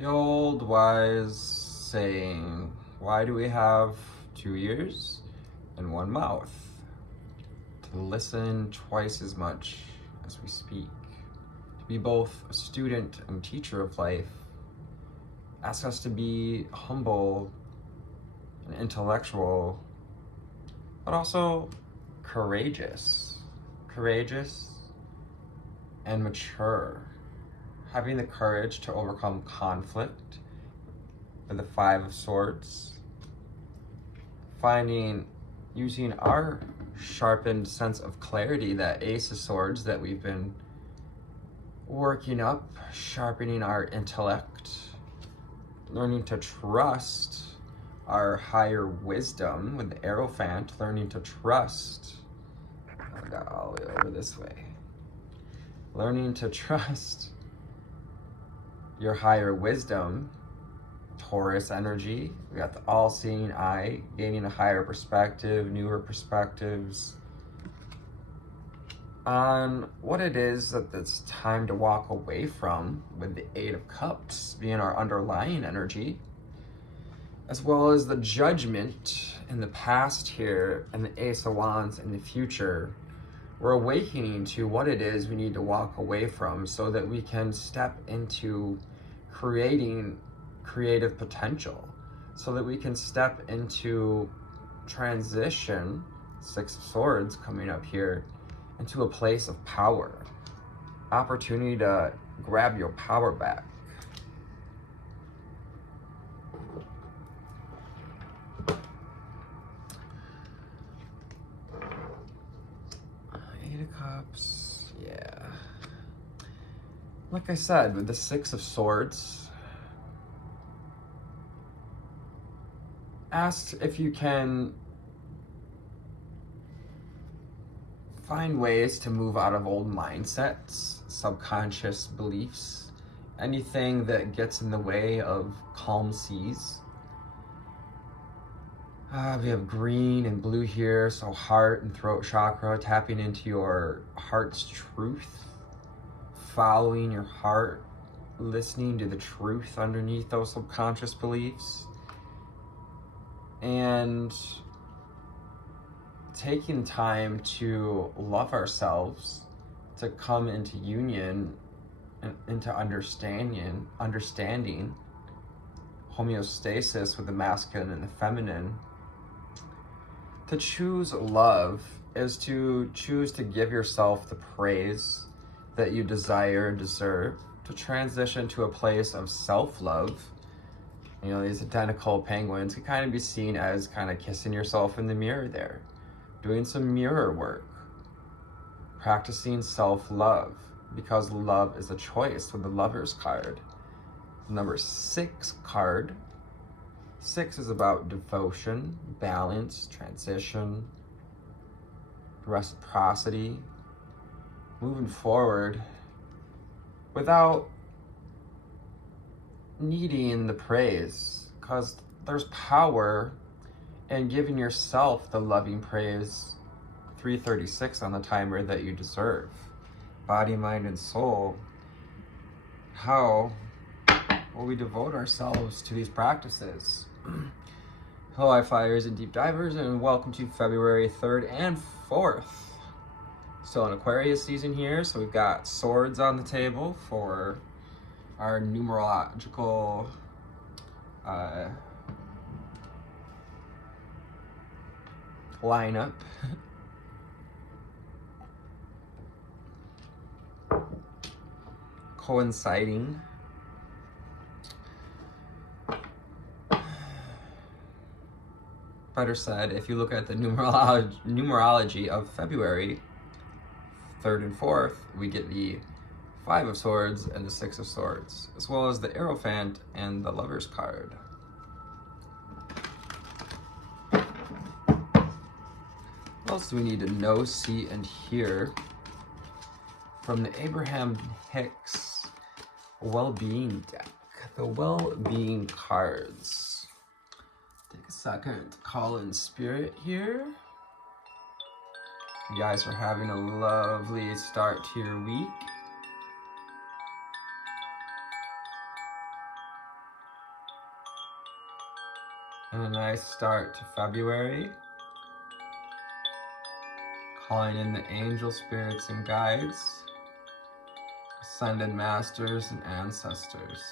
The old wise saying, why do we have two ears and one mouth? To listen twice as much as we speak. To be both a student and teacher of life. Ask us to be humble and intellectual, but also courageous. Courageous and mature. Having the courage to overcome conflict with the Five of Swords. Using our sharpened sense of clarity, that Ace of Swords that we've been working up, sharpening our intellect, learning to trust our higher wisdom with the Hierophant, learning to trust. I got all the way over this way. Learning to trust your higher wisdom, Taurus energy. We got the all-seeing eye, gaining a higher perspective, newer perspectives on what it is that it's time to walk away from, with the Eight of Cups being our underlying energy, as well as the Judgment in the past here and the Ace of Wands in the future. We're awakening to what it is we need to walk away from so that we can step into creating creative potential, so that we can step into transition, Six of Swords coming up here, into a place of power. Opportunity to grab your power back. Eight of Cups, yeah. Like I said, with the Six of Swords, ask if you can find ways to move out of old mindsets, subconscious beliefs, anything that gets in the way of calm seas. We have green and blue here, so heart and throat chakra, tapping into your heart's truth, following your heart, listening to the truth underneath those subconscious beliefs, and taking time to love ourselves, to come into union and into understanding homeostasis with the masculine and the feminine. To choose love is to choose to give yourself the praise that you desire and deserve, to transition to a place of self-love. You know, these identical penguins can kind of be seen as kind of kissing yourself in the mirror there, doing some mirror work, practicing self-love, because love is a choice with the Lovers card. The number 6 card. 6 is about devotion, balance, transition, reciprocity, moving forward without needing the praise, because there's power in giving yourself the loving praise. 336 on the timer that you deserve. Body, mind, and soul. How will we devote ourselves to these practices? Hello, high flyers and deep divers, and welcome to February 3rd and 4th. Still an Aquarius season here, so we've got swords on the table for our numerological lineup. Coinciding. Better said, if you look at the numerology of February 3rd and 4th, we get the 5 of Swords and the 6 of Swords, as well as the Hierophant and the Lovers card. What else do we need to know, see, and hear from the Abraham Hicks Well-Being deck? The Well-Being cards. Take a second to call in spirit here. You guys are having a lovely start to your week. And a nice start to February. Calling in the angel spirits and guides, ascended masters and ancestors.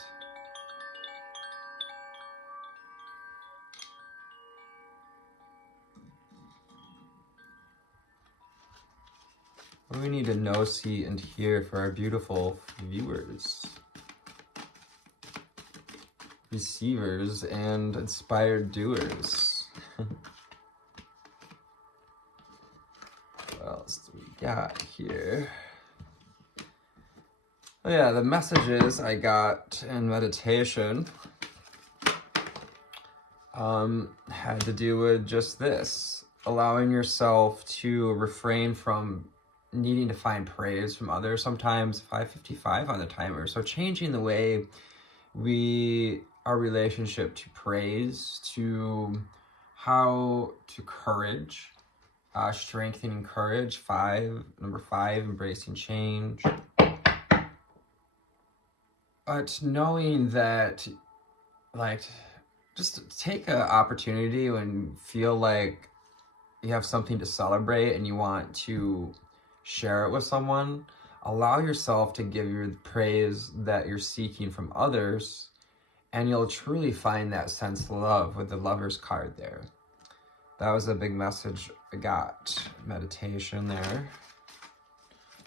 What do we need to know, see, and hear for our beautiful viewers, receivers, and inspired doers? What else do we got here? Oh yeah, the messages I got in meditation had to do with just this, allowing yourself to refrain from needing to find praise from others. Sometimes 5:55 on the timer. So changing the way our relationship to praise, to how to courage, strengthening courage. Number 5, embracing change. But knowing that, like, just take an opportunity when you feel like you have something to celebrate and you want to share it with someone. Allow yourself to give your praise that you're seeking from others, and you'll truly find that sense of love with the Lover's card there. That was a big message I got. Meditation there.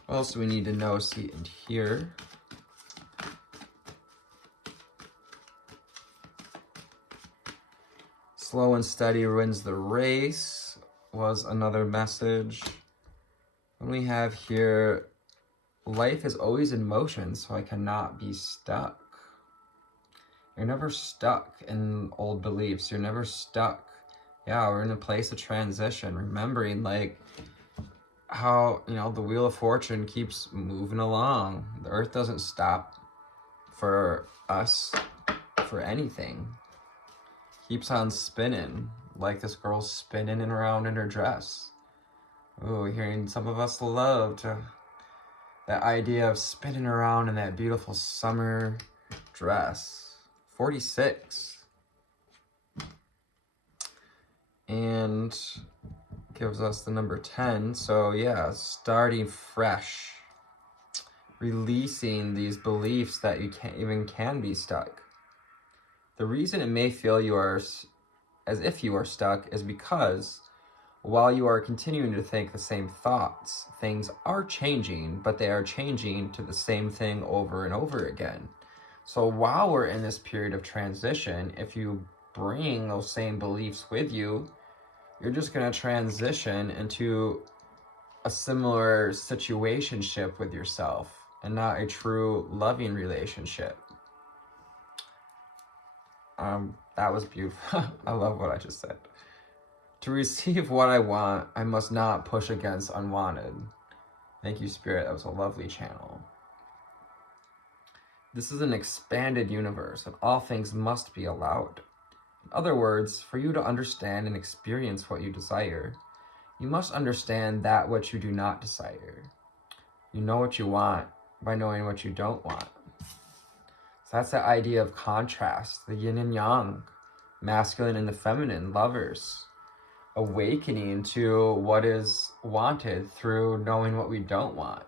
What else do we need to know, see, and hear? Slow and steady wins the race was another message. And we have here, life is always in motion, so I cannot be stuck. You're never stuck in old beliefs. You're never stuck. Yeah, we're in a place of transition, remembering like how, the wheel of fortune keeps moving along. The earth doesn't stop for us, for anything. Keeps on spinning, like this girl's spinning around in her dress. Oh, hearing some of us loved that idea of spinning around in that beautiful summer dress. 46. And gives us the number 10. So yeah, starting fresh. Releasing these beliefs that you can be stuck. The reason it may feel as if you are stuck is because while you are continuing to think the same thoughts, things are changing, but they are changing to the same thing over and over again. So while we're in this period of transition, if you bring those same beliefs with you, you're just going to transition into a similar situationship with yourself and not a true loving relationship. That was beautiful. I love what I just said. To receive what I want, I must not push against unwanted. Thank you, Spirit. That was a lovely channel. This is an expanded universe, and all things must be allowed. In other words, for you to understand and experience what you desire, you must understand that which you do not desire. You know what you want by knowing what you don't want. So that's the idea of contrast, the yin and yang, masculine and the feminine, lovers, awakening to what is wanted through knowing what we don't want.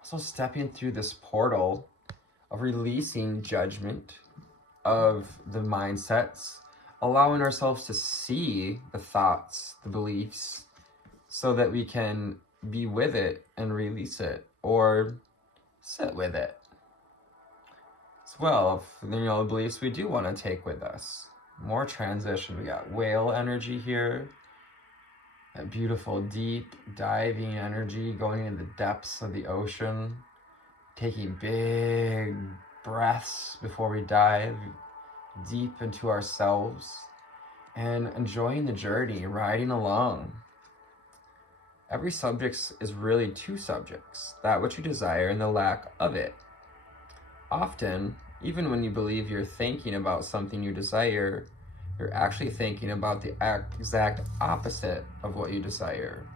Also stepping through this portal of releasing judgment of the mindsets, allowing ourselves to see the thoughts, the beliefs, so that we can be with it and release it or sit with it. As well, the beliefs we do want to take with us. More transition. We got whale energy here. That beautiful, deep, diving energy going into the depths of the ocean. Taking big breaths before we dive deep into ourselves. And enjoying the journey, riding along. Every subject is really 2 subjects. That which you desire and the lack of it. Often, even when you believe you're thinking about something you desire, you're actually thinking about the exact opposite of what you desire.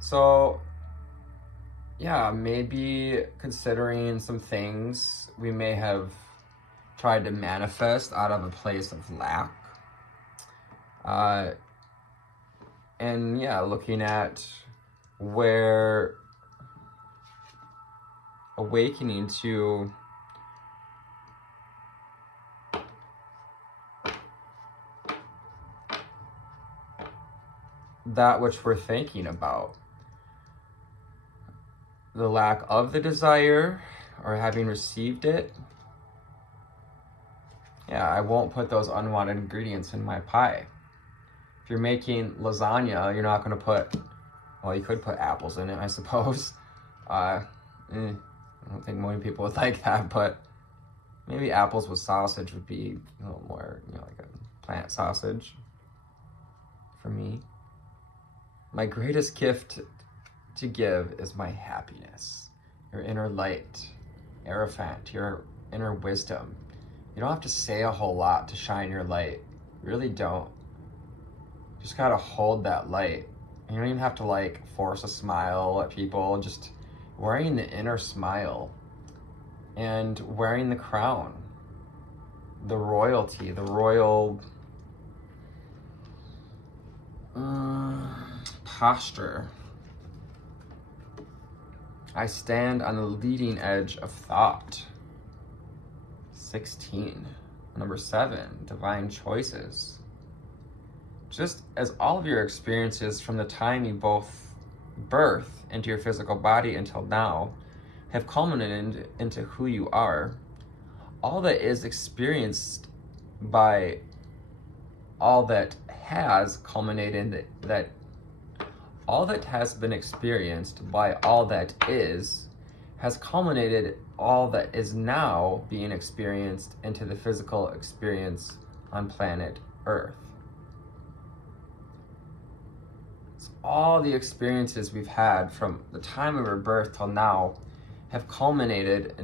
So, yeah, maybe considering some things we may have tried to manifest out of a place of lack And yeah, looking at where awakening to that which we're thinking about. The lack of the desire or having received it. Yeah, I won't put those unwanted ingredients in my pie. If you're making lasagna, you're not going to put, well, you could put apples in it, I suppose. I don't think many people would like that, but maybe apples with sausage would be a little more, like a plant sausage for me. My greatest gift to give is my happiness, your inner light, Hierophant, your inner wisdom. You don't have to say a whole lot to shine your light. You really don't. You just gotta hold that light. You don't even have to force a smile at people, just wearing the inner smile and wearing the crown, the royalty, the royal posture. I stand on the leading edge of thought. 16. Number 7, divine choices. Just as all of your experiences from the time you both birth into your physical body until now have culminated into who you are, all that is experienced by all that has culminated that all that has been experienced by all that is has culminated all that is now being experienced into the physical experience on planet Earth. So all the experiences we've had from the time of our birth till now have culminated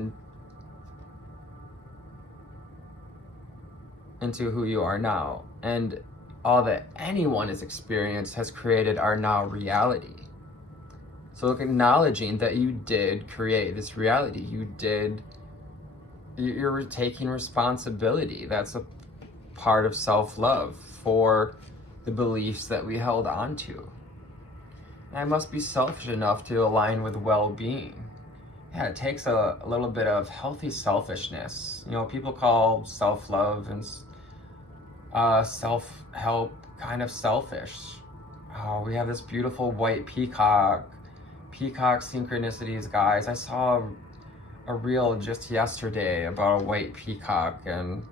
into who you are now. And all that anyone has experienced has created our now reality. So acknowledging that you did create this reality, you're taking responsibility. That's a part of self-love for the beliefs that we held on to. And I must be selfish enough to align with well-being. Yeah, it takes a little bit of healthy selfishness. People call self-love and self-help kind of selfish. We have this beautiful white peacock synchronicities, guys. I saw a reel just yesterday about a white peacock, and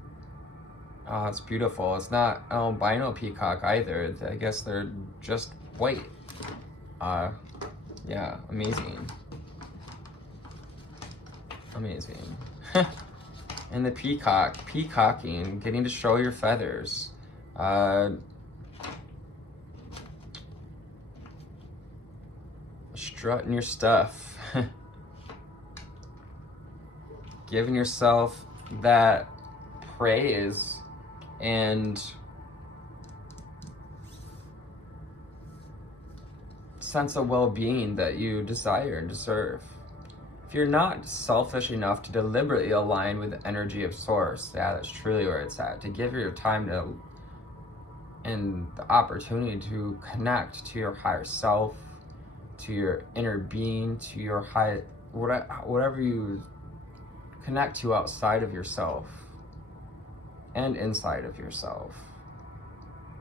it's beautiful. It's not an albino peacock either. I guess they're just white. Yeah, amazing. And the peacocking, getting to show your feathers. Strutting your stuff. Giving yourself that praise and sense of well-being that you desire and deserve. If you're not selfish enough to deliberately align with the energy of source, yeah, that's truly where it's at. To give your time and the opportunity to connect to your higher self, to your inner being, to your whatever you connect to outside of yourself and inside of yourself,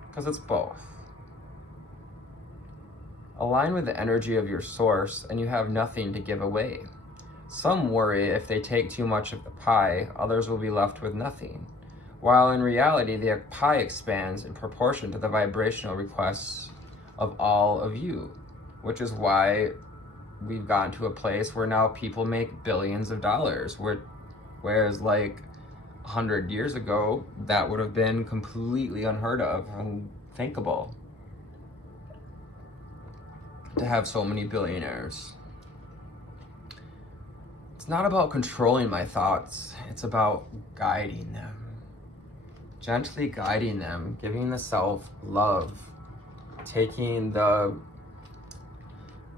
because it's both. Align with the energy of your source and you have nothing to give away. Some worry if they take too much of the pie, others will be left with nothing. While in reality, the pie expands in proportion to the vibrational requests of all of you, which is why we've gotten to a place where now people make billions of dollars, whereas 100 years ago, that would have been completely unheard of, unthinkable to have so many billionaires. It's not about controlling my thoughts, it's about guiding them. Gently guiding them, giving the self love, taking the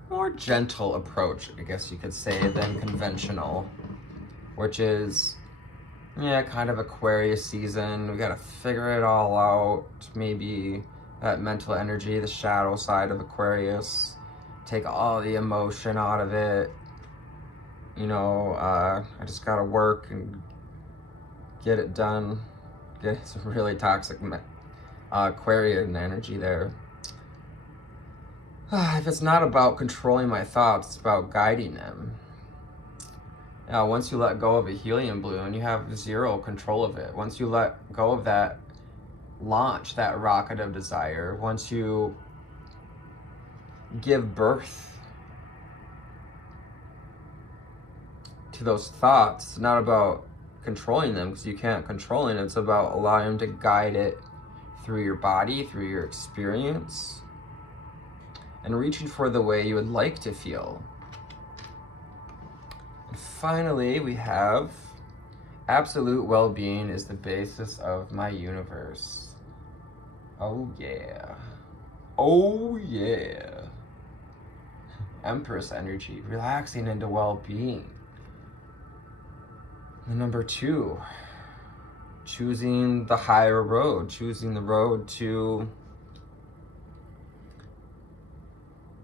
more gentle approach, I guess you could say, than conventional, which is, kind of Aquarius season. We gotta figure it all out, maybe that mental energy, the shadow side of Aquarius. Take all the emotion out of it. You know, I just gotta work and get it done. Get some really toxic Aquarian energy there. If it's not about controlling my thoughts, it's about guiding them. Now, once you let go of a helium balloon, you have zero control of it. Once you let go of that launch, that rocket of desire, once you give birth to those thoughts, it's not about controlling them because you can't control it. It's about allowing them to guide it through your body, through your experience, and reaching for the way you would like to feel. And finally, we have absolute well-being is the basis of my universe. Oh yeah. Oh yeah. Empress energy, relaxing into well-being. And number 2, choosing the higher road, choosing the road to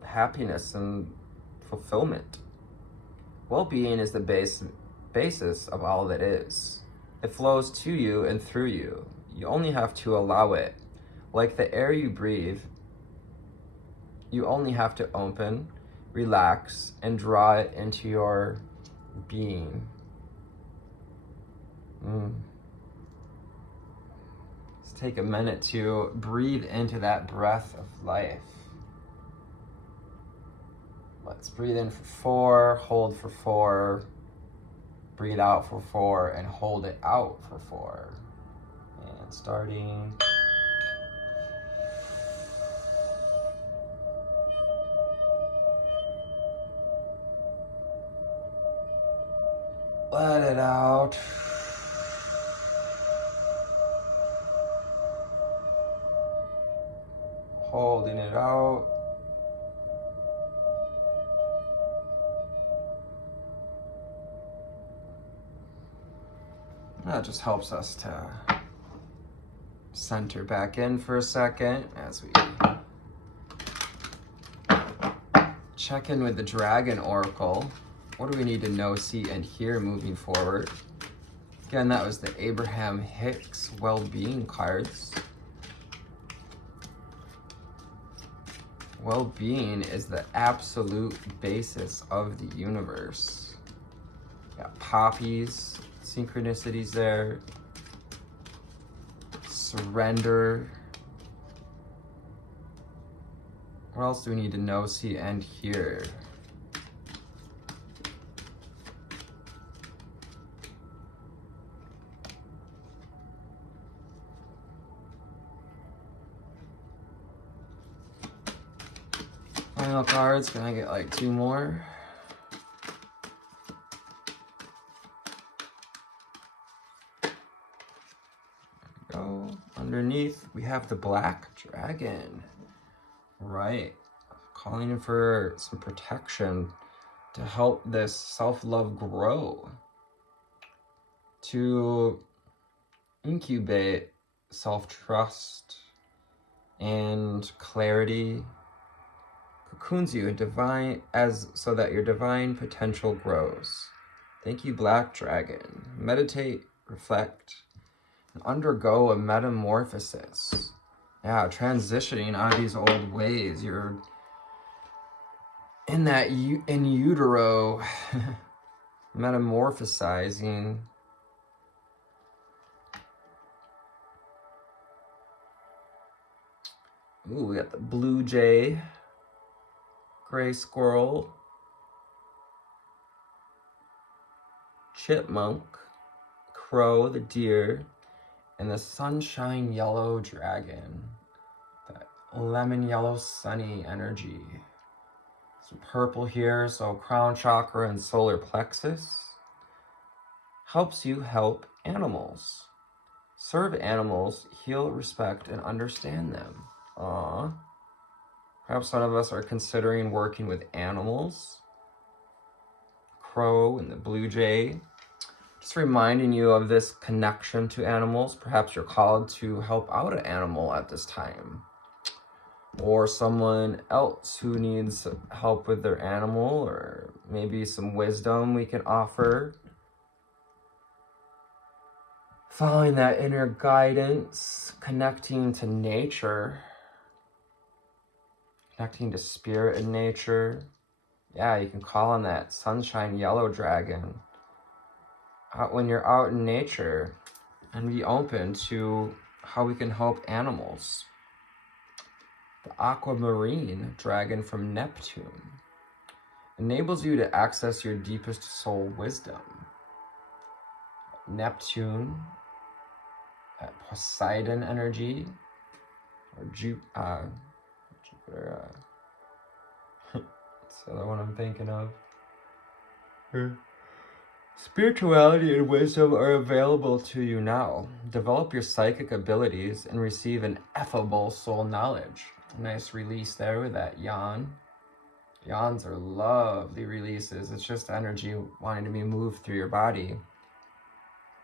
happiness and fulfillment. Well-being is the basis of all that is. It flows to you and through you. You only have to allow it. Like the air you breathe, you only have to open, relax, and draw it into your being. Let's take a minute to breathe into that breath of life. Let's breathe in for 4, hold for 4, breathe out for 4, and hold it out for 4. And starting. Let it out. Holding it out. That just helps us to center back in for a second as we check in with the Dragon Oracle. What do we need to know, see, and hear moving forward? Again, that was the Abraham Hicks Well-Being cards. Well-being is the absolute basis of the universe. Got poppies, synchronicities there. Surrender. What else do we need to know, see, and hear? Final cards, can I get like 2 more? There we go. Underneath, we have the Black Dragon. Right. Calling in for some protection to help this self-love grow. To incubate self-trust and clarity. Cocoons you so that your divine potential grows. Thank you, Black Dragon. Meditate, reflect, and undergo a metamorphosis. Yeah, transitioning out of these old ways. You're in that in utero, metamorphosizing. Ooh, we got the blue jay. Gray squirrel, chipmunk, crow, the deer, and the sunshine yellow dragon. That lemon yellow sunny energy. Some purple here, so crown chakra and solar plexus. Helps you help animals. Serve animals, heal, respect, and understand them. Aww. Perhaps some of us are considering working with animals. Crow and the blue jay. Just reminding you of this connection to animals. Perhaps you're called to help out an animal at this time. or someone else who needs help with their animal, or maybe some wisdom we can offer. Following that inner guidance, connecting to nature, connecting to spirit and nature. Yeah, you can call on that sunshine yellow dragon when you're out in nature, and be open to how we can help animals. The aquamarine dragon from Neptune enables you to access your deepest soul wisdom. Neptune, Poseidon energy, or Jupiter. That's the other one I'm thinking of. Spirituality and wisdom are available to you now. Develop your psychic abilities and receive an effable soul knowledge. Nice release there with that yawn. Yawns are lovely releases. It's just energy wanting to be moved through your body.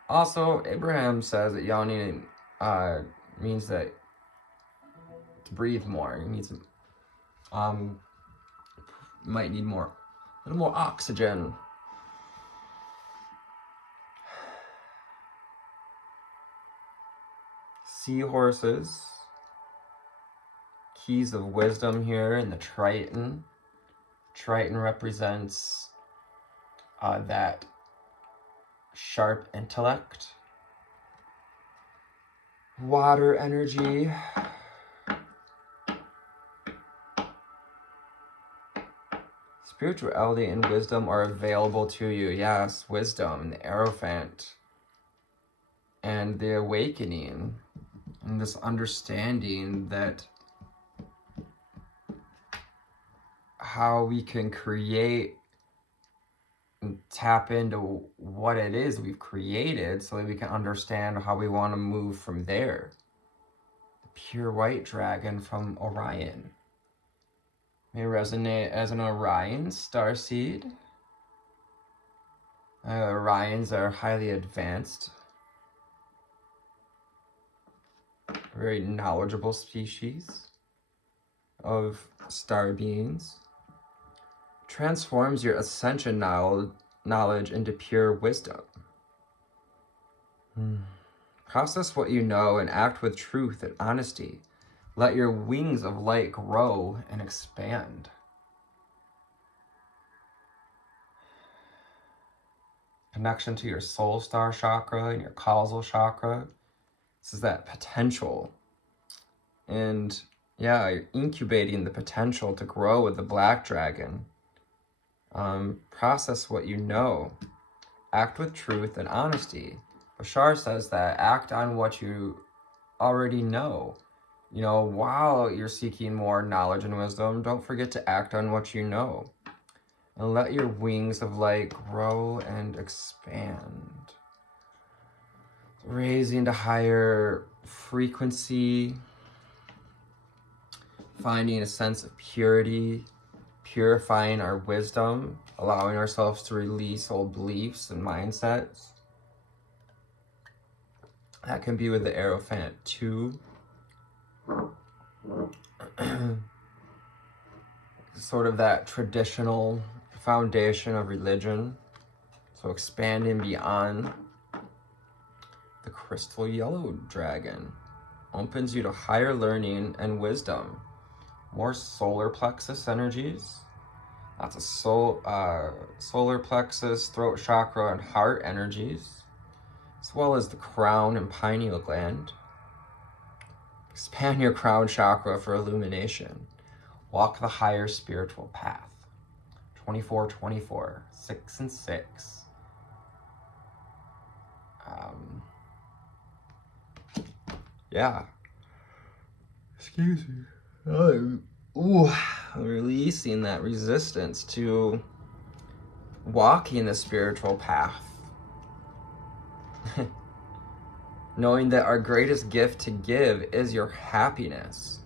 Also, Abraham says that yawning means that to breathe more. You need some, might need a little more oxygen. Seahorses, keys of wisdom here in the Triton. Triton represents that sharp intellect. Water energy. Spirituality and wisdom are available to you. Yes, wisdom, the Hierophant, and the awakening, and this understanding that how we can create and tap into what it is we've created so that we can understand how we want to move from there. The pure white dragon from Orion may resonate as an Orion starseed. Orions are highly advanced, very knowledgeable species of star beings. Transforms your ascension knowledge into pure wisdom. Process what you know and act with truth and honesty. Let your wings of light grow and expand. Connection to your soul star chakra and your causal chakra. This is that potential. And yeah, you're incubating the potential to grow with the black dragon. Process what you know. Act with truth and honesty. Bashar says that act on what you already know. You know, while you're seeking more knowledge and wisdom, don't forget to act on what you know. And let your wings of light grow and expand. Raising to higher frequency. Finding a sense of purity. Purifying our wisdom. Allowing ourselves to release old beliefs and mindsets. That can be with the Hierophant too. Sort of that traditional foundation of religion. So expanding beyond. The crystal yellow dragon opens you to higher learning and wisdom. More solar plexus energies. Lots of solar plexus, throat chakra, and heart energies, as well as the crown and pineal gland. Expand your crown chakra for illumination. Walk the higher spiritual path. 24-24, 6 and 6. Yeah. Excuse me. Releasing that resistance to walking the spiritual path. Knowing that our greatest gift to give is your happiness.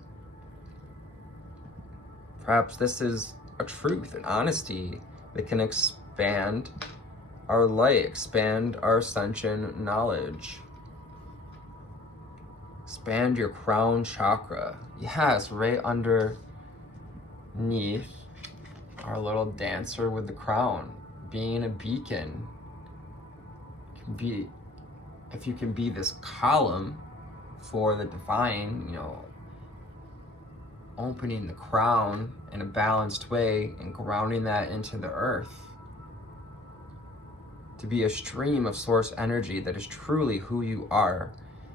Perhaps this is a truth and honesty that can expand our light, expand our ascension knowledge. expand your crown chakra. Yes, right underneath our little dancer with the crown, being a beacon. Can be, if you can be this column for the divine, you know, opening the crown in a balanced way and grounding that into the earth, to be a stream of source energy that is truly who you are,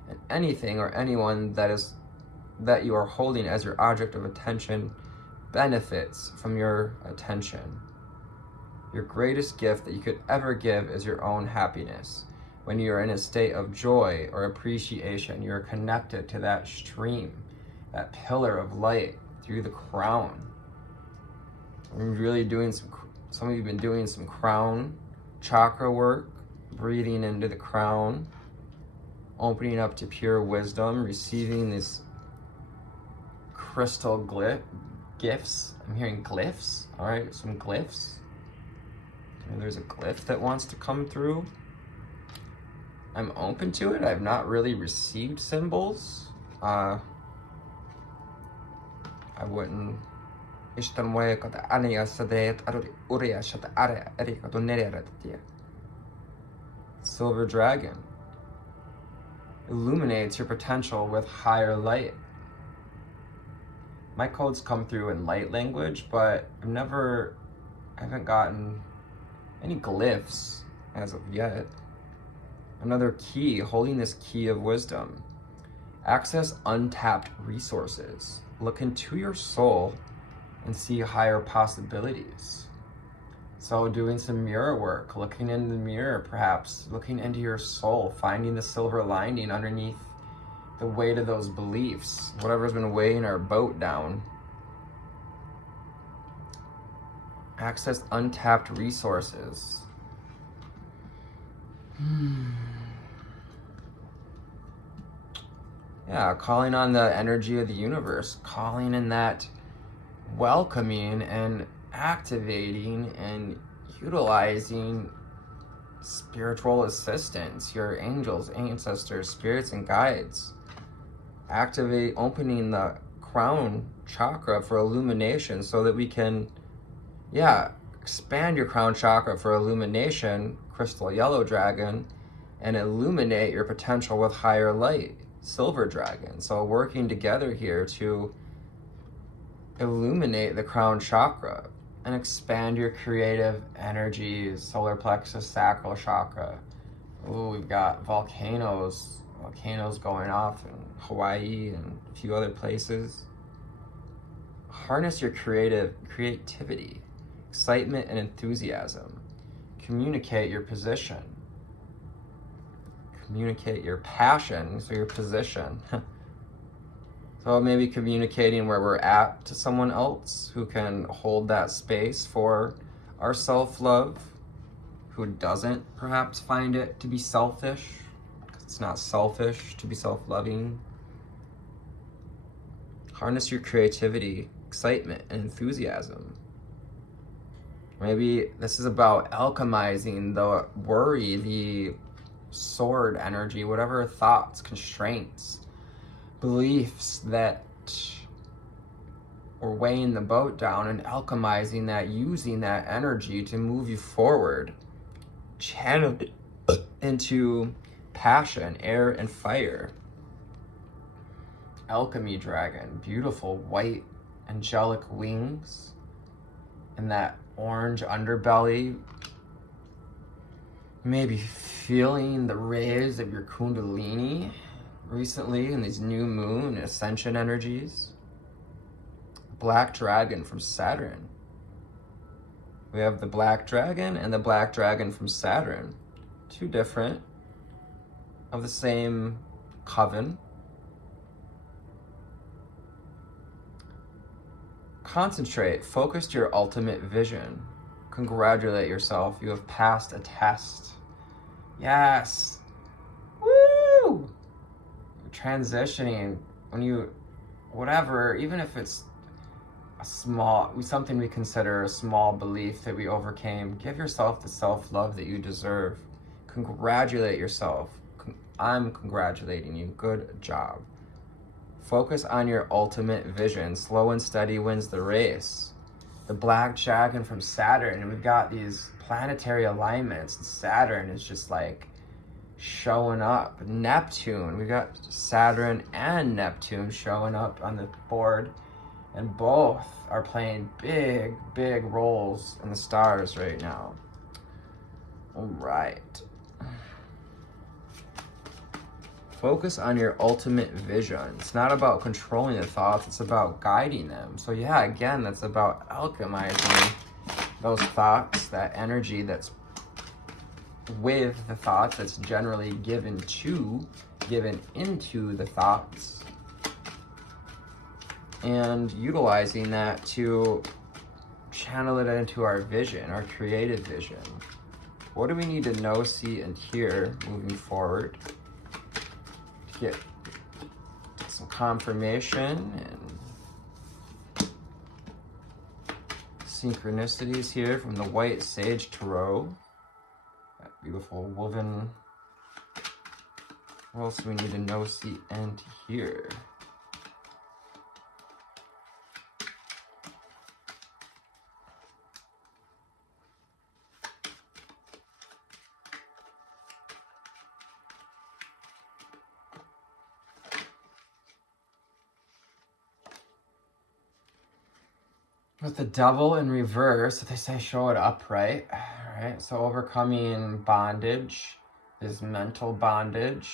and anything or anyone that you are holding as your object of attention benefits from your attention. Your greatest gift that you could ever give is your own happiness. When you're in a state of joy or appreciation, you're connected to that stream, that pillar of light through the crown. We're really doing some of you have been doing some crown chakra work, breathing into the crown, opening up to pure wisdom, receiving these crystal gifts. I'm hearing glyphs, all right, some glyphs. Maybe there's a glyph that wants to come through. I'm open to it. I've not really received symbols. I wouldn't. Silver dragon illuminates your potential with higher light. My codes come through in light language, but I haven't gotten any glyphs as of yet. Another key, holding this key of wisdom. Access untapped resources. Look into your soul and see higher possibilities. So doing some mirror work, looking in the mirror perhaps, looking into your soul, finding the silver lining underneath the weight of those beliefs, whatever's been weighing our boat down. Access untapped resources. Yeah, calling on the energy of the universe, calling in that welcoming and activating and utilizing spiritual assistance, your angels, ancestors, spirits, and guides. Activate, opening the crown chakra for illumination so that we can, expand your crown chakra for illumination, crystal yellow dragon, and illuminate your potential with higher light, silver dragon. So working together here to illuminate the crown chakra and expand your creative energies, solar plexus, sacral chakra. Ooh, we've got volcanoes going off in Hawaii and a few other places. Harness your creativity, excitement, and enthusiasm. Communicate your position. Communicate your passion, so your position. So maybe communicating where we're at to someone else who can hold that space for our self-love, who doesn't perhaps find it to be selfish, because it's not selfish to be self-loving. Harness your creativity, excitement, and enthusiasm. Maybe this is about alchemizing the worry, the sword energy, whatever thoughts, constraints, beliefs that are weighing the boat down, and alchemizing that, using that energy to move you forward, channel it into passion, air, and fire. Alchemy dragon, beautiful white angelic wings and that orange underbelly. Maybe feeling the rays of your kundalini recently in these new moon ascension energies. Black dragon from Saturn. We have the black dragon and the black dragon from Saturn. Two different of the same coven. Concentrate, focus to your ultimate vision. Congratulate yourself, you have passed a test. Yes. Woo! Transitioning, when you, whatever, even if it's something we consider a small belief that we overcame, give yourself the self-love that you deserve. Congratulate yourself. I'm congratulating you. Good job. Focus on your ultimate vision. Slow and steady wins the race. The Black Dragon from Saturn, and we've got these planetary alignments. Saturn is just like showing up. Neptune, we got Saturn and Neptune showing up on the board, and both are playing big roles in the stars right now. All right. Focus on your ultimate vision. It's not about controlling the thoughts, it's about guiding them. So yeah, again, that's about alchemizing those thoughts, that energy that's with the thoughts, that's generally given into the thoughts, and utilizing that to channel it into our vision, our creative vision. What do we need to know, see, and hear moving forward to get some confirmation and synchronicities here from the White Sage Tarot? That beautiful woven. What else do we need to know, see, and hear? With the Devil in reverse, they say show it upright. All right, so overcoming bondage is mental bondage.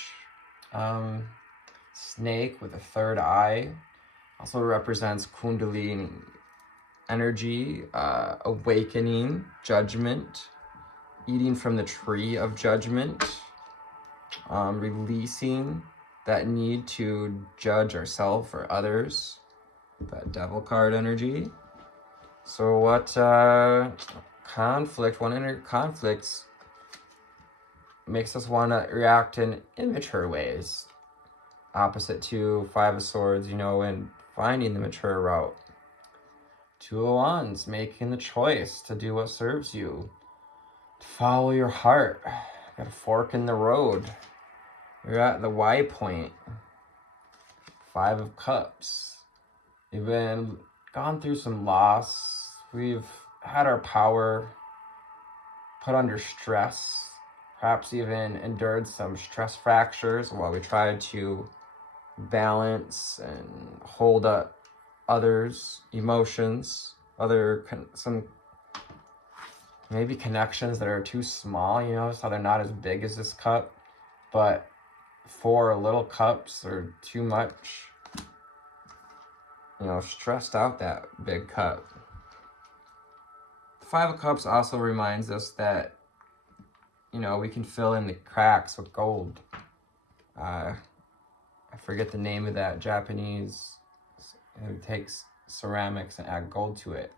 Snake with a third eye also represents Kundalini energy, awakening, judgment, eating from the tree of judgment, releasing that need to judge ourselves or others. That Devil card energy. So what conflict, one inner conflicts makes us want to react in immature ways. Opposite to Five of Swords, you know, and finding the mature route. Two of Wands, making the choice to do what serves you. To follow your heart. Got a fork in the road. You're at the Y point. Five of Cups. You've been gone through some loss. We've had our power put under stress, perhaps even endured some stress fractures while we tried to balance and hold up others' emotions, some maybe connections that are too small, you know, so they're not as big as this cup, but 4 little cups are too much. You know, stressed out that big cup. The Five of Cups also reminds us that, you know, we can fill in the cracks with gold. I forget the name of that Japanese who takes ceramics and add gold to it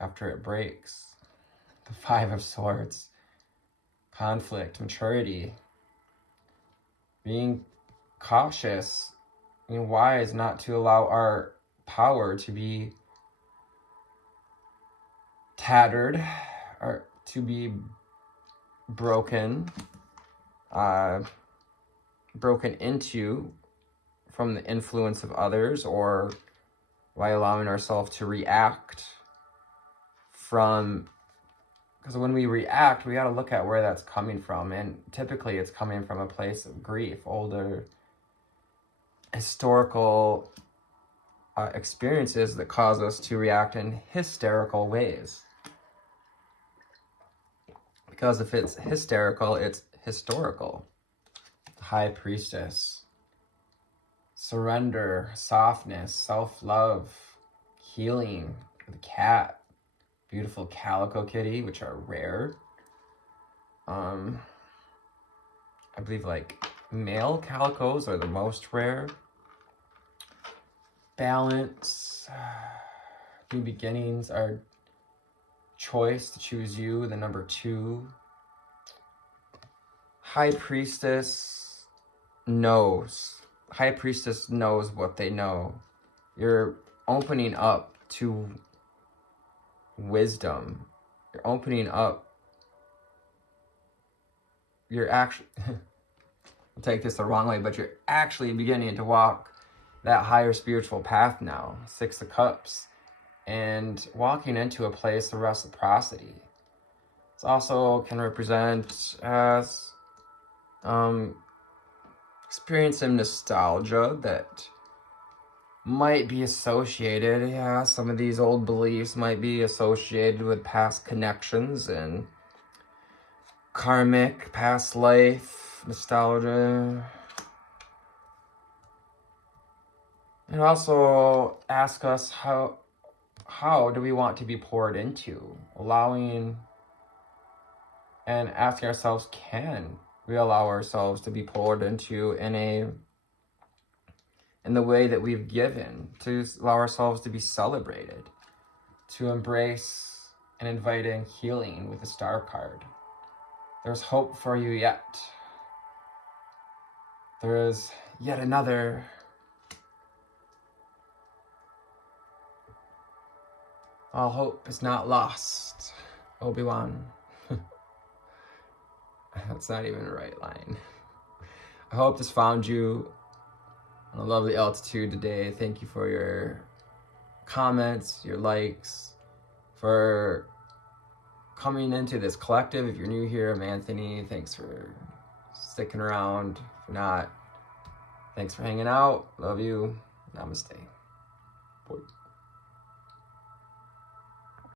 after it breaks. The Five of Swords. Conflict, maturity. Being cautious, you know, wise not to allow our power to be tattered or to be broken into from the influence of others, or by allowing ourselves to react from, because when we react, we got to look at where that's coming from, and typically it's coming from a place of grief, older historical experiences that cause us to react in hysterical ways. Because if it's hysterical, it's historical. The High Priestess. Surrender, softness, self-love, healing. The cat. Beautiful calico kitty, which are rare. I believe like male calicos are the most rare. Balance. New beginnings, our choice to choose you, the number 2. High Priestess knows. High Priestess knows what they know. You're opening up to wisdom. You're opening up. You're actually, I'll take this the wrong way, but you're actually beginning to walk that higher spiritual path now, Six of Cups, and walking into a place of reciprocity. It also can represent as experiencing nostalgia that might be associated, yeah, some of these old beliefs might be associated with past connections and karmic, past life, nostalgia. And also ask us how do we want to be poured into? Allowing and asking ourselves, can we allow ourselves to be poured into in the way that we've given, to allow ourselves to be celebrated, to embrace and inviting healing with the Star card. There's hope for you yet. There is yet another all hope is not lost, Obi-Wan. That's not even the right line. I hope this found you on a lovely altitude today. Thank you for your comments, your likes, for coming into this collective. If you're new here, I'm Anthony. Thanks for sticking around. If not, thanks for hanging out. Love you. Namaste. Boy.